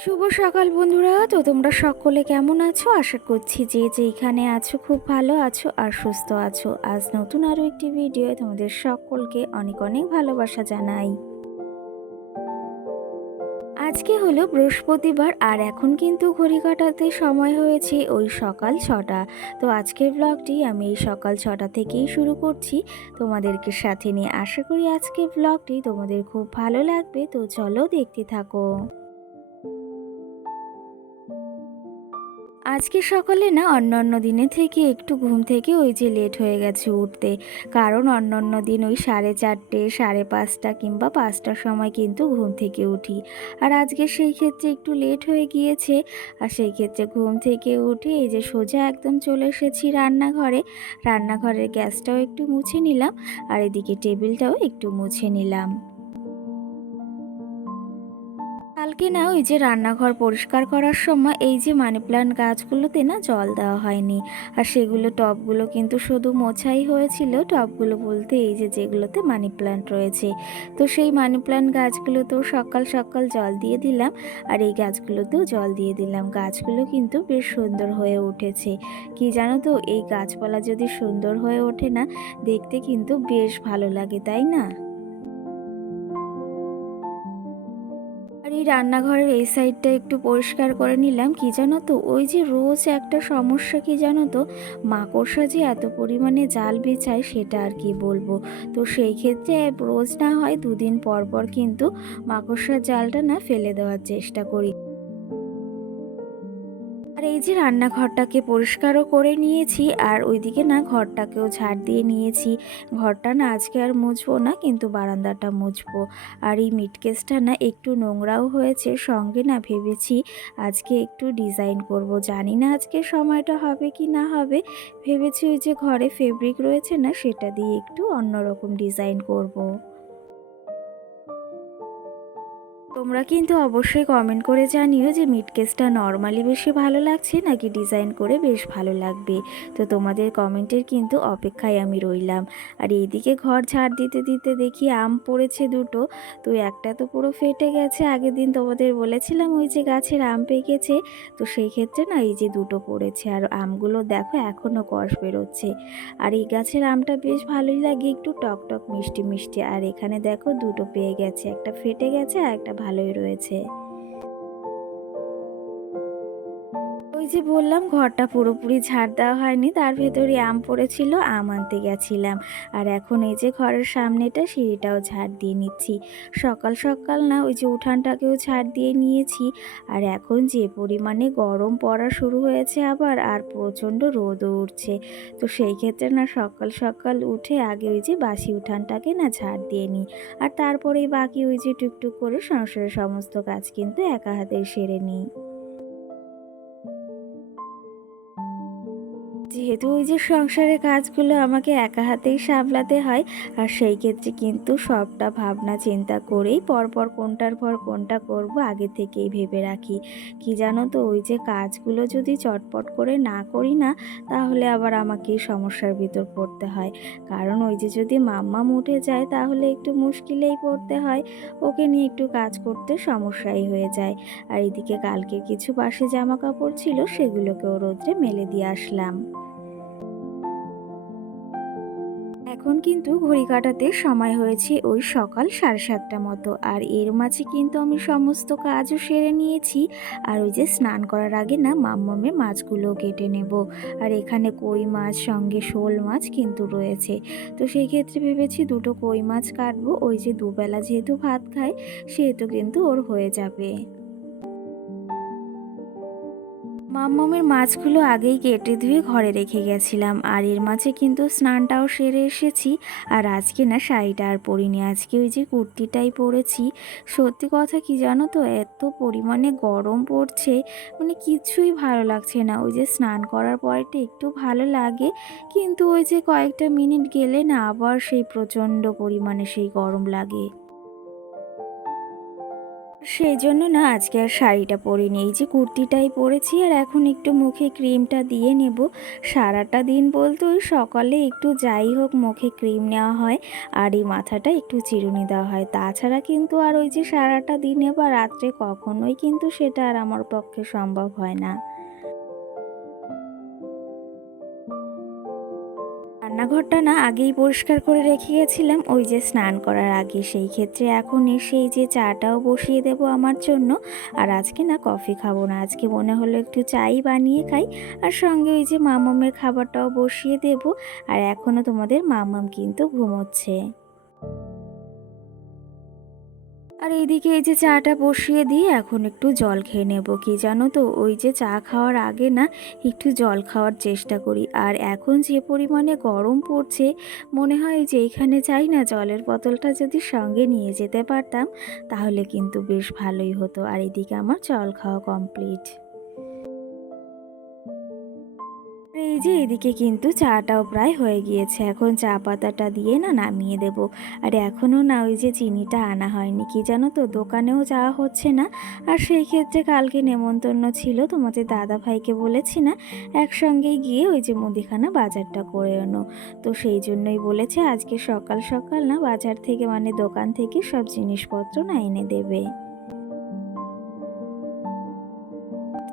শুভ সকাল বন্ধুরা। তো তোমরা সকলে কেমন আছো? আশা করছি যে যেইখানে আছো খুব ভালো আছো আর সুস্থ আছো। আজ নতুন আরও একটি ভিডিও তোমাদের সকলকে অনেক অনেক ভালোবাসা জানাই। আজকে হলো বৃহস্পতিবার আর এখন কিন্তু ঘড়ি কাটাতে সময় হয়েছে ওই সকাল ছটা। তো আজকের ব্লগটি আমি এই সকাল ছটা থেকেই শুরু করছি। তোমাদেরকে সাথে নিয়ে আশা করি আজকের ব্লগটি তোমাদের খুব ভালো লাগবে। তো চলো দেখতে থাকো। আজকে সকালে না অন্য অন্য দিনের থেকে একটু ঘুম থেকে ওই যে লেট হয়ে গেছে উঠতে। কারণ অন্য অন্য দিন ওই সাড়ে চারটে, সাড়ে পাঁচটা কিংবা পাঁচটার সময় কিন্তু ঘুম থেকে উঠি। আর আজকে সেই ক্ষেত্রে একটু লেট হয়ে গিয়েছে, আর সেই ক্ষেত্রে ঘুম থেকে উঠে এই যে সোজা একদম চলে এসেছি রান্নাঘরে। রান্নাঘরের গ্যাসটাও একটু মুছে নিলাম, আর এদিকে টেবিলটাও একটু মুছে নিলাম। কালকে না ওই যে রান্নাঘর পরিষ্কার করার সময় এই যে মানি প্লান্ট গাছগুলোতে না জল দেওয়া হয়নি। আর সেগুলো টবগুলো কিন্তু শুধু মোছাই হয়েছিল, টবগুলো বলতে এই যে যেগুলোতে মানি প্লান্ট রয়েছে। তো সেই মানি প্লান্ট গাছগুলোতেও সকাল সকাল জল দিয়ে দিলাম আর এই গাছগুলোতেও জল দিয়ে দিলাম। গাছগুলো কিন্তু বেশ সুন্দর হয়ে উঠেছে। কি জানো তো, এই গাছপালা যদি সুন্দর হয়ে ওঠে না, দেখতে কিন্তু বেশ ভালো লাগে, তাই না? আর এই রান্নাঘরের এই সাইডটা একটু পরিষ্কার করে নিলাম। কি জানো তো? ওই যে রোজ একটা সমস্যা কি জানো তো? মাকড়সা যে এত পরিমাণে জাল বেচায় সেটা আর কি বলব? তো সেই ক্ষেত্রে রোজ না হয় দুদিন পর পর কিন্তু মাকড়সার জালটা না ফেলে দেওয়ার চেষ্টা করি। আর এই যে রান্নাঘরটাকে পরিষ্কারও করে নিয়েছি আর ওইদিকে না ঘরটাকেও ঝাড় দিয়ে নিয়েছি। ঘরটা না আজকে আর মুছবো না, কিন্তু বারান্দাটা মুছবো। আর এই মিটকেসটা না একটু নোংরাও হয়েছে, সঙ্গে না ভেবেছি আজকে একটু ডিজাইন করব। জানি না আজকে সময়টা হবে কি না হবে। ভেবেছি ওই যে ঘরে ফেব্রিক রয়েছে না, সেটা দিয়ে একটু অন্যরকম ডিজাইন করব। তোমরা কিন্তু অবশ্যই কমেন্ট করে জানিও যে মিটকেসটা নর্মালি বেশি ভালো লাগছে নাকি ডিজাইন করে বেশ ভালো লাগবে। তো তোমাদের কমেন্টের কিন্তু অপেক্ষায় আমি রইলাম। আর এইদিকে ঘর ঝাড় দিতে দিতে দেখি আম পড়েছে দুটো। তো একটা তো পুরো ফেটে গেছে। আগের দিন তোমাদের বলেছিলাম ওই যে গাছের আম পেকেছে। তো সেই ক্ষেত্রে না এই যে দুটো পড়েছে। আর আমগুলো দেখো এখনও কষ বেরোচ্ছে। আর এই গাছের আমটা বেশ ভালোই লাগে। একটু টক টক মিষ্টি মিষ্টি। আর এখানে দেখো দুটো পেয়ে গেছে। একটা ফেটে গেছে আর একটা ভালোই রয়েছে। ওই যে বললাম, ঘরটা পুরোপুরি ঝাড় দেওয়া হয়নি, তার ভেতরে আম পড়েছিল, আম আনতে গেছিলাম। আর এখন এই যে ঘরের সামনেটা সিঁড়িটাও ঝাড় দিয়ে নিচ্ছি। সকাল সকাল না, ওই যে উঠানটাকেও ঝাড় দিয়ে নিয়েছি। আর এখন যে পরিমাণে গরম পড়া শুরু হয়েছে আবার, আর প্রচণ্ড রোদও উঠছে। তো সেই ক্ষেত্রে না, সকাল সকাল উঠে আগে ওই যে বাসি উঠানটাকে না ঝাড় দিয়ে নিই। আর তারপরেই বাকি ওই যে টুকটুক করে সংসারের সমস্ত কাজ কিন্তু একা হাতে সেরে নিই। যেহেতু ওই যে সংসারের কাজগুলো আমাকে একা হাতেই সামলাতে হয়, আর সেই ক্ষেত্রে কিন্তু সবটা ভাবনা চিন্তা করেই পরপর কোনটার পর কোনটা করব আগে থেকেই ভেবে রাখি। কি জানো তো, ওই যে কাজগুলো যদি চটপট করে না করি না, তাহলে আবার আমাকে সমস্যার ভিতর পড়তে হয়। কারণ ওই যে যদি মাম্মা উঠে যায়, তাহলে একটু মুশকিলেই পড়তে হয়। ওকে নিয়ে একটু কাজ করতে সমস্যাই হয়ে যায়। আর এদিকে কালকে কিছু বাসে জামা কাপড় ছিল, সেগুলোকেও রোদ্রে মেলে দিয়ে আসলাম। এখন কিন্তু ঘড়ি কাটাতে সময় হয়েছে ওই সকাল সাড়ে সাতটা মতো। আর এর মাঝে কিন্তু আমি সমস্ত কাজও সেরে নিয়েছি। আর ওই যে স্নান করার আগে না মাম্মামের মাছগুলো কেটে নেব। আর এখানে কই মাছ, সঙ্গে শোল মাছ কিন্তু রয়েছে। তো সেই ক্ষেত্রে ভেবেছি দুটো কই মাছ কাটবো। ওই যে দুবেলা যেহেতু ভাত খায়, সেহেতু কিন্তু ওর হয়ে যাবে। মাম্মামের মাছগুলো আগেই কেটে ধুয়ে ঘরে রেখে গেছিলাম। আর এর মাঝে কিন্তু স্নানটাও সেরে এসেছি। আর আজকে না শাড়িটা আর পরিনি। আজকে ওই যে কুর্তিটাই পরেছি। সত্যি কথা কি জানো তো? এত পরিমাণে গরম পড়ছে। মানে কিছুই ভালো লাগছে না। ওই যে স্নান করার পরেটা একটু ভালো লাগে। কিন্তু ওই যে কয়েকটা মিনিট গেলে না আবার সেই প্রচণ্ড পরিমাণে সেই গরম লাগে। সেই জন্য না আজকে আর শাড়িটা পরিনি। এই যে কুর্তিটাই পরেছি আর এখন একটু মুখে ক্রিমটা দিয়ে নেব। সারাটা দিন বলতে ওই সকালে একটু যাই হোক মুখে ক্রিম নেওয়া হয় আর এই মাথাটা একটু চিরুনি দেওয়া হয়। তাছাড়া কিন্তু আর ওই যে সারাটা দিনে বা রাত্রে কখনোই কিন্তু সেটা আর আমার পক্ষে সম্ভব হয় না। রান্নাঘরটা না আগেই পরিষ্কার করে রেখে গেছিলাম, ওই যে স্নান করার আগে। সেই ক্ষেত্রে এখন এসে এই যে চাটাও বসিয়ে দেব আমার জন্য, আর আজকে না কফি খাব না। আজকে মনে হলো একটু চাই বানিয়ে খাই, আর সঙ্গে ওই যে মামামের খাবারটাও বসিয়ে দেব, আর এখনও তোমাদের মামাম কিন্তু ঘুমোচ্ছে। আর এইদিকে এই যে চাটা বসিয়ে দিয়ে এখন একটু জল খেয়ে নেব, কি জানো তো? ওই যে চা খাওয়ার আগে না একটু জল খাওয়ার চেষ্টা করি। আর এখন যে পরিমাণে গরম পড়ছে, মনে হয় যে এইখানে চাই না, জলের বোতলটা যদি সঙ্গে নিয়ে যেতে পারতাম, তাহলে কিন্তু বেশ ভালোই হতো। আর এদিকে আমার জল খাওয়া কমপ্লিট যে এদিকে কিন্তু চাটাও প্রায় হয়ে গিয়েছে। এখন চা পাতাটা দিয়ে না নামিয়ে দেব। আর এখনও না ওই যে চিনিটা আনা হয়নি। কি জানো তো, দোকানেও যাওয়া হচ্ছে না। আর সেই ক্ষেত্রে কালকে নেমন্তন্ন ছিল তোমাদের দাদা ভাইকে বলেছি না, একসঙ্গেই গিয়ে ওই যে মুদিখানা বাজারটা করে এনো তো সেই জন্যই বলেছে, আজকে সকাল সকাল না বাজার থেকে মানে দোকান থেকে সব জিনিসপত্র না এনে দেবে।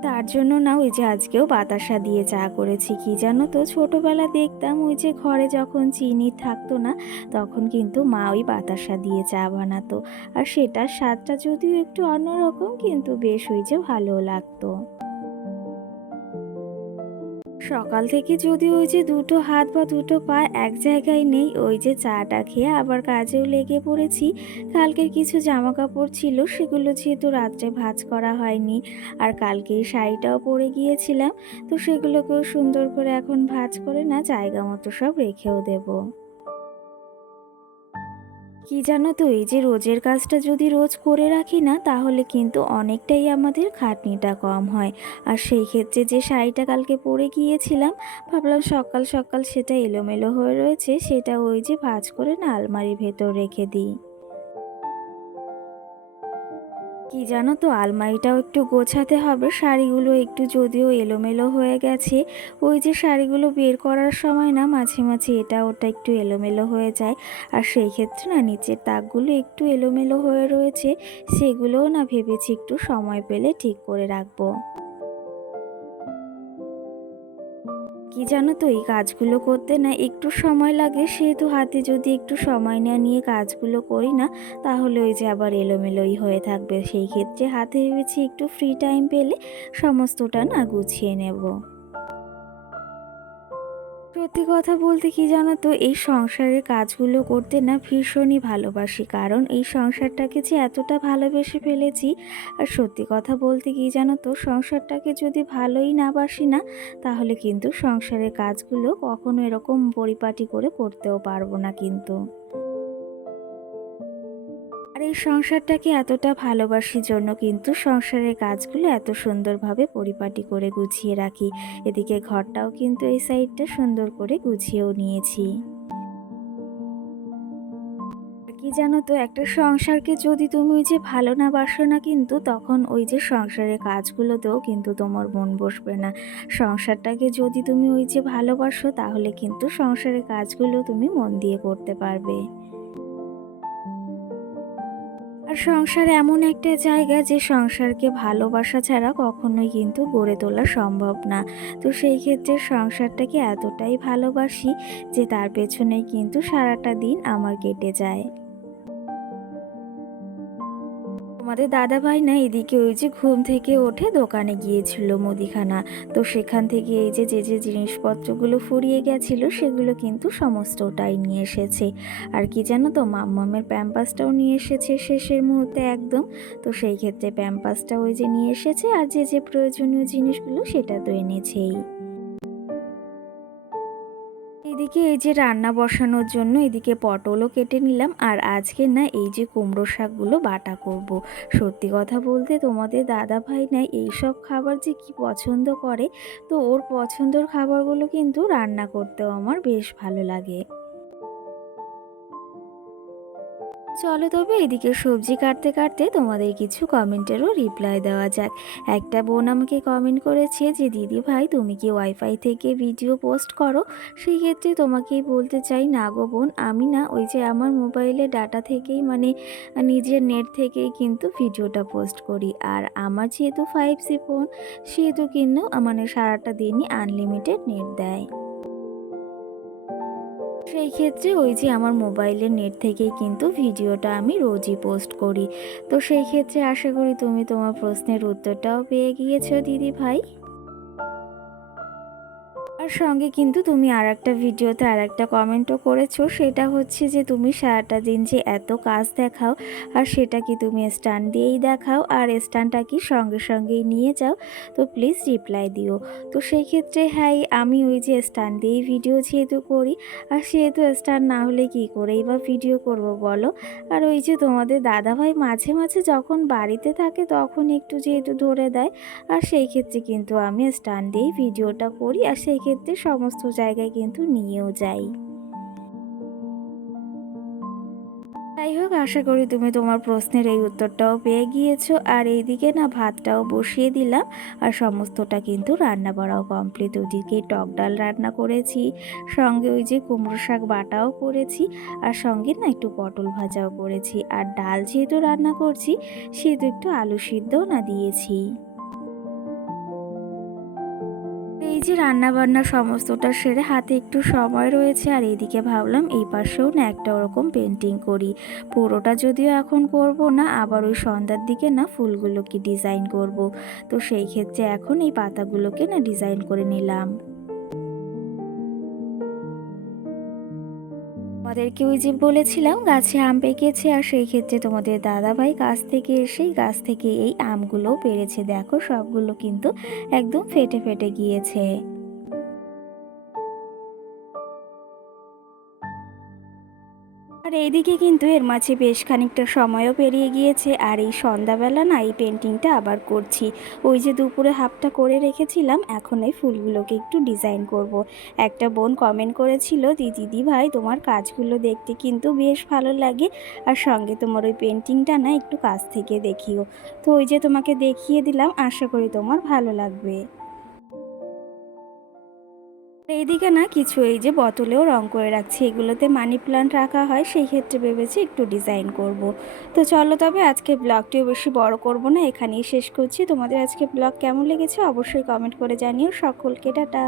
তার জন্য না ওই যে আজকেও বাতাসা দিয়ে চা করেছি, কি জানো তো? ছোটোবেলা দেখতাম ওই যে ঘরে যখন চিনি থাকতো না, তখন কিন্তু মা ওই বাতাসা দিয়ে চা বানাতো। আর সেটার স্বাদটা যদিও একটু অন্যরকম, কিন্তু বেশ ওই যে ভালো লাগতো। সকাল থেকে যদি ওই যে দুটো হাত বা দুটো পা এক জায়গায় নেই, ওই যে চাটা খেয়ে আবার কাজেও লেগে পড়েছি। কালকের কিছু জামা কাপড় ছিল, সেগুলো যেহেতু রাত্রে ভাজ করা হয়নি, আর কালকে শাড়িটাও পরে গিয়েছিলাম, তো সেগুলোকেও সুন্দর করে এখন ভাজ করে না, জায়গা মতো সব রেখেও দেবো। কি জানো তো, এই যে রোজের কাজটা যদি রোজ করে রাখি না, তাহলে কিন্তু অনেকটাই আমাদের খাটনিটা কম হয়। আর সেই ক্ষেত্রে যে শাড়িটা কালকে পরে গিয়েছিলাম, ভাবলাম সকাল সকাল সেটা এলোমেলো হয়ে রয়েছে, সেটা ওই যে ভাজ করে না আলমারির ভেতর রেখে দিই। কি জানো তো, আলমারিটাও একটু গোছাতে হবে। শাড়িগুলো একটু যদিও এলোমেলো হয়ে গেছে। ওই যে শাড়িগুলো বের করার সময় না, মাঝে মাঝে এটা ওটা একটু এলোমেলো হয়ে যায়। আর সেই ক্ষেত্রে না, নিচের তাকগুলো একটু এলোমেলো হয়ে রয়েছে। সেগুলোও না ভেবেছি একটু সময় পেলে ঠিক করে রাখব। কি জানো তো, এই কাজগুলো করতে না একটু সময় লাগে। সেহেতু হাতে যদি একটু সময় না নিয়ে কাজগুলো করি না, তাহলে ওই যে আবার এলোমেলোই হয়ে থাকবে। সেই ক্ষেত্রে হাতে ভেবেছি একটু ফ্রি টাইম পেলে সমস্তটা না গুছিয়ে নেব। সত্যি কথা বলতে কি জানো তো, এই সংসারের কাজগুলো করতে না ভীষণই ভালোবাসি। কারণ এই সংসারটাকে যে এতটা ভালোবেসে ফেলেছি, আর সত্যি কথা বলতে কি জানো তো, সংসারটাকে যদি ভালোই না বাসি না, তাহলে কিন্তু সংসারের কাজগুলো কখনো এরকম পরিপাটি করে করতেও পারব না কিন্তু। আর এই সংসারটাকে এতটা ভালোবাসির জন্য কিন্তু সংসারের কাজগুলো এত সুন্দরভাবে পরিপাটি করে গুছিয়ে রাখি। এদিকে ঘরটাও কিন্তু এই সাইডটা সুন্দর করে গুছিয়েও নিয়েছি। কি জানো তো, একটা সংসারকে যদি তুমি ওই যে ভালো না বাসো না কিন্তু, তখন ওই যে সংসারের কাজগুলোতেও কিন্তু তোমার মন বসবে না। সংসারটাকে যদি তুমি ওই যে ভালোবাসো, তাহলে কিন্তু সংসারের কাজগুলো তুমি মন দিয়ে করতে পারবে। আর সংসার এমন একটা জায়গা যে সংসারকে ভালোবাসা ছাড়া কখনোই কিন্তু গড়ে তোলা সম্ভব না। তো সেই ক্ষেত্রে সংসারটাকে এতটাই ভালোবাসি যে তার পেছনেই কিন্তু সারাটা দিন আমার কেটে যায়। আমাদের দাদা ভাই না এদিকে ওই যে ঘুম থেকে ওঠে দোকানে গিয়েছিল মুদিখানা। তো সেখান থেকে এই যে যে যে জিনিসপত্রগুলো ফুরিয়ে গেছিল সেগুলো কিন্তু সমস্তটাই নিয়ে এসেছে। আর কি জানো তো, মাম্মামের প্যাম্পাসটাও নিয়ে এসেছে শেষের মুহূর্তে একদম। তো সেই ক্ষেত্রে প্যাম্পাসটা ওই যে নিয়ে এসেছে আর যে যে প্রয়োজনীয় জিনিসগুলো সেটা তো এনেছেই। এদিকে এই যে রান্না বসানোর জন্য এদিকে পটলও কেটে নিলাম, আর আজকে না এই যে কুমড়ো শাকগুলো বাটা করব। সত্যি কথা বলতে তোমাদের দাদা ভাই না এইসব খাবার যে কি পছন্দ করে, তো ওর পছন্দর খাবারগুলো কিন্তু রান্না করতেও আমার বেশ ভালো লাগে চলো তবে এদিকে সবজি কাটতে কাটতে তোমাদের কিছু কমেন্টেরও রিপ্লাই দেওয়া যাক। একটা বোন আমাকে কমেন্ট করেছে যে, দিদি ভাই, তুমি কি ওয়াইফাই থেকে ভিডিও পোস্ট করো? সেই ক্ষেত্রে তোমাকেই বলতে চাই, না গো বোন, আমি না, ওই যে আমার মোবাইলে ডাটা থেকেই মানে নিজের নেট থেকেই কিন্তু ভিডিওটা পোস্ট করি। আর আমার যেহেতু ফাইভ জি ফোন সেহেতু কিন্তু মানে সারাটা দিনই আনলিমিটেড নেট দেয়। সেই ক্ষেত্রে ওই যে আমার মোবাইলের নেট থেকেই কিন্তু ভিডিওটা আমি রোজই পোস্ট করি। তো সেই ক্ষেত্রে আশা করি তুমি তোমার প্রশ্নের উত্তরটাও পেয়ে গিয়েছো দিদি ভাই আর সঙ্গে কিন্তু তুমি আর একটা ভিডিওতে আর একটা কমেন্টও করেছ। সেটা হচ্ছে যে তুমি সারাটা দিন যে এত কাজ দেখাও, আর সেটা কি তুমি স্ট্যান্ড দিয়েই দেখাও, আর স্ট্যান্ডটা কি সঙ্গে সঙ্গেই নিয়ে যাও, তো প্লিজ রিপ্লাই দিও। তো সেই ক্ষেত্রে হ্যাঁ আমি ওই যে স্ট্যান্ড দিয়েই ভিডিও যেহেতু করি, আর সেহেতু স্ট্যান্ড না হলে কি করেই বা ভিডিও করব বলো? আর ওই যে তোমাদের দাদাভাই মাঝে মাঝে যখন বাড়িতে থাকে তখন একটু যেহেতু ধরে দেয়, আর সেই ক্ষেত্রে কিন্তু আমি স্ট্যান্ড দিয়েই ভিডিওটা করি, আর সেই ক্ষেত্রে সমস্ত জায়গায় কিন্তু নিয়েও যাই। যাই হোক, আশা করি তুমি তোমার প্রশ্নের এই উত্তরটাও পেয়ে গিয়েছো। আর এইদিকে না, ভাতটাও বসিয়ে দিলাম। আর সমস্তটা কিন্তু রান্না করাও কমপ্লিট ওইদিকে টক ডাল রান্না করেছি, সঙ্গে ওই যে কুমড়ো শাক বাটাও করেছি, আর সঙ্গে না একটু পটল ভাজাও করেছি। আর ডাল যেহেতু রান্না করছি, সেহেতু একটু আলু সিদ্ধও না দিয়েছি। যে রান্নাবান্না সমস্তটা সেরে হাতে একটু সময় রয়েছে, আর এদিকে ভাবলাম এই পাশেও না একটা ওরকম পেন্টিং করি। পুরোটা যদিও এখন করব না, আবার ওই সন্ধ্যার দিকে না ফুলগুলোকে ডিজাইন করব। তো সেই ক্ষেত্রে এখন এই পাতাগুলোকে না ডিজাইন করে নিলাম। তোমাদেরকে ওই যে বলেছিলাম, গাছে আম পেকেছে আর সেই ক্ষেত্রে তোমাদের দাদাভাই গাছ থেকে এসেই গাছ থেকে এই আমগুলো পেরেছে। দেখো সবগুলো কিন্তু একদম ফেটে ফেটে গিয়েছে। আর এইদিকে কিন্তু এর মাঝে বেশ খানিকটা সময়ও পেরিয়ে গিয়েছে, আর এই সন্ধ্যাবেলা না এই পেন্টিংটা আবার করছি। ওই যে দুপুরে হাফটা করে রেখেছিলাম, এখন এই ফুলগুলোকে একটু ডিজাইন করব। একটা বোন কমেন্ট করেছিল দিদি ভাই, তোমার কাজগুলো দেখতে কিন্তু বেশ ভালো লাগে, আর সঙ্গে তোমার ওই পেন্টিংটা না একটু কাছ থেকে দেখিও। তো ওই যে তোমাকে দেখিয়ে দিলাম, আশা করি তোমার ভালো লাগবে। এইদিকে না কিছু এই যে বোতলেও রং করে রাখছি। এগুলোতে মানি প্লান্ট রাখা হয়, সেই ক্ষেত্রে ভেবেছি একটু ডিজাইন করব। তো চলো তবে আজকে ব্লগটিও বেশি বড় করব না, এখানেই শেষ করছি। তোমাদের আজকে ব্লগ কেমন লেগেছে অবশ্যই কমেন্ট করে জানিও। সকলকে টাটা।